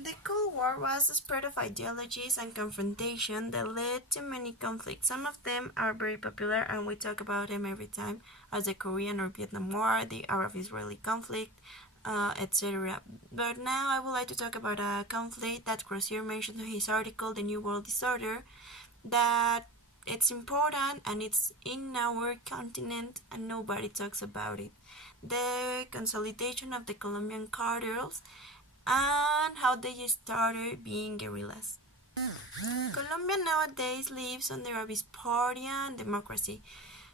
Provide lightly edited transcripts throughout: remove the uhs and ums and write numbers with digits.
The Cold War was a spread of ideologies and confrontation that led to many conflicts. Some of them are very popular and we talk about them every time, as the Korean or Vietnam War, the Arab-Israeli conflict, etc. But now I would like to talk about a conflict that Crozier mentioned in his article, The New World Disorder, that it's important and it's in our continent and nobody talks about it. The consolidation of the Colombian cartels and how they started being guerrillas. Colombia nowadays lives under a bipartisan democracy,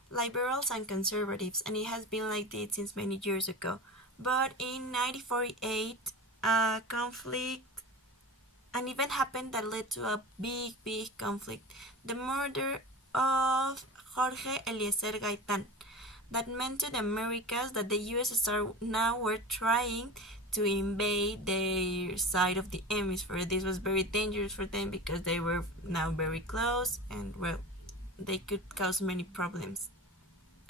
liberals and conservatives, and it has been like this since many years ago. But in 1948, a conflict, an event happened that led to a big conflict: the murder of Jorge Eliezer Gaitan. That meant to the Americas that the USSR now were trying to invade their side of the hemisphere. This was very dangerous for them because they were now very close and, well, they could cause many problems.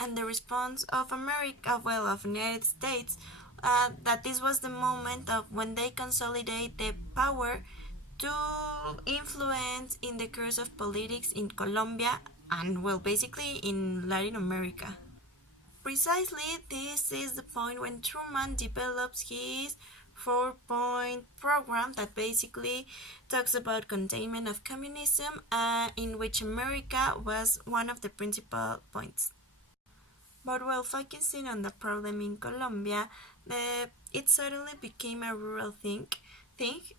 And the response of America, well, of the United States, that this was the moment of when they consolidate the power to influence in the course of politics in Colombia and, well, basically in Latin America. Precisely, this is the point when Truman develops his 4-point program that basically talks about containment of communism, in which America was one of the principal points. But while focusing on the problem in Colombia, it suddenly became a rural thing,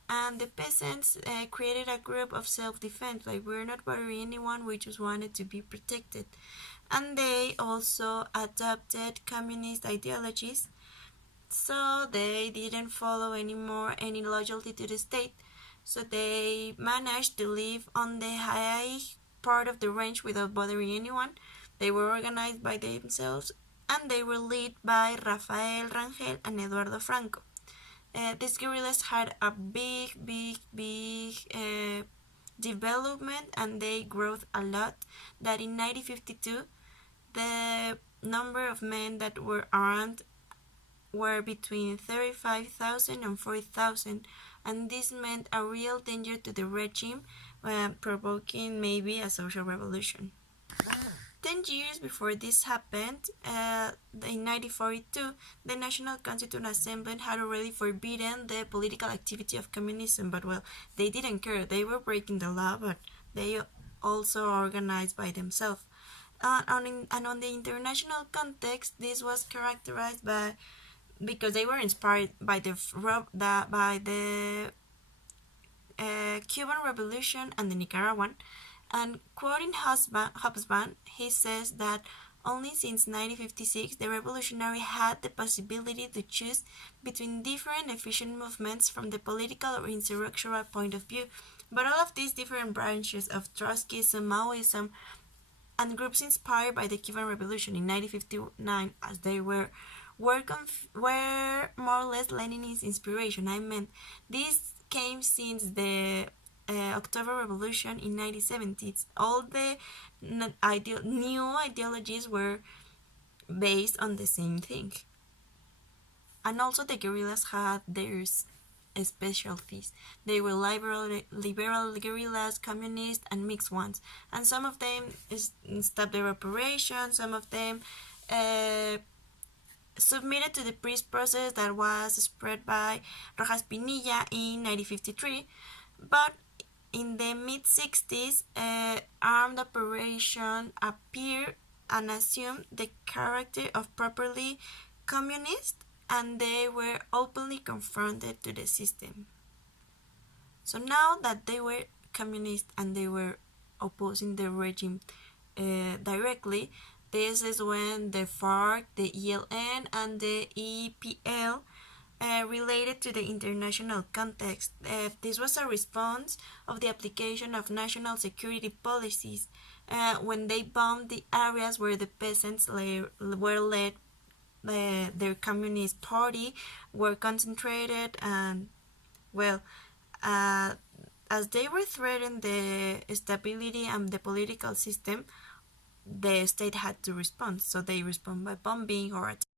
and the peasants created a group of self-defense. Like, we're not bothering anyone, we just wanted to be protected. And they also adopted communist ideologies, so they didn't follow anymore any loyalty to the state. So they managed to live on the high part of the range without bothering anyone. They were organized by themselves, and they were led by Rafael Rangel and Eduardo Franco. These guerrillas had a big development, and they grew a lot, that in 1952 the number of men that were armed were between 35,000 and 40,000, and this meant a real danger to the regime, provoking maybe a social revolution. 10 years before this happened, in 1942, the National Constituent Assembly had already forbidden the political activity of communism, but, well, they didn't care. They were breaking the law, but they also organized by themselves. And on the international context, this was characterized by, because they were inspired by the Cuban Revolution and the Nicaraguan. And quoting Hobsbawm, he says that only since 1956 the revolutionary had the possibility to choose between different efficient movements from the political or insurrectional point of view. But all of these different branches of Trotskyism, Maoism, and groups inspired by the Cuban Revolution in 1959, as they were more or less Leninist inspiration. I mean, this came since the October Revolution in 1970s. All the new ideologies were based on the same thing. And also the guerrillas had their specialties. They were liberal guerrillas, communist, and mixed ones. And some of them stopped their operations, some of them submitted to the peace process that was spread by Rojas Pinilla in 1953. But in the mid-60s, armed operation appeared and assumed the character of properly communist, and they were openly confronted to the system. So now that they were communist and they were opposing the regime directly, this is when the FARC, the ELN, and the EPL related to the international context. This was a response of the application of national security policies when they bombed the areas where the peasants were led. Their communist party were concentrated, and, well, as they were threatening the stability and the political system, the state had to respond. So they respond by bombing or